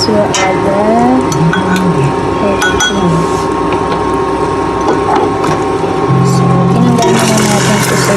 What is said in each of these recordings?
Next, we'll add the heavy cream. So, tinanggal muna natin ito sa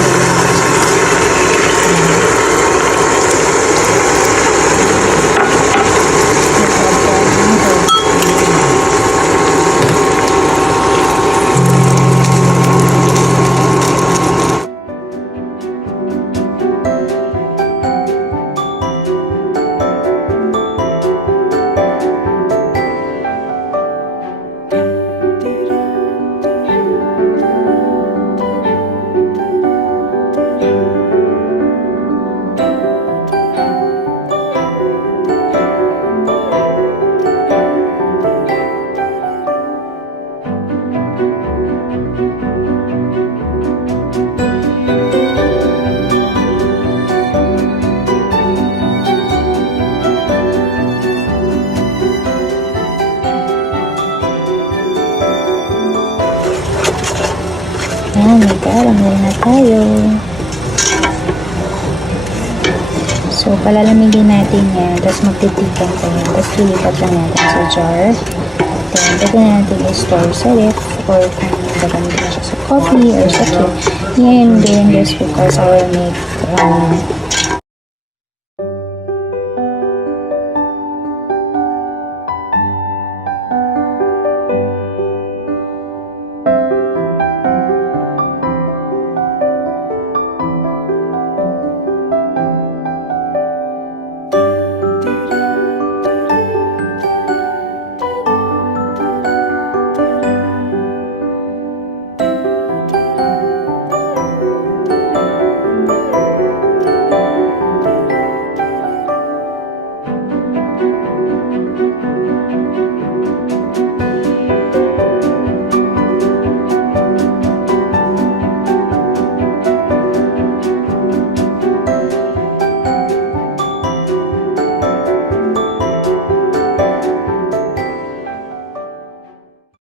Ayan, may caramel na tayo. So, palalamigin natin yan. Tapos magtitikan pa yan. Tapos lilipat lang natin sa jar. Then, pwede natin i-store sa ref or kung gagamit na siya sa coffee or sa cake. Yan, doing this because I will make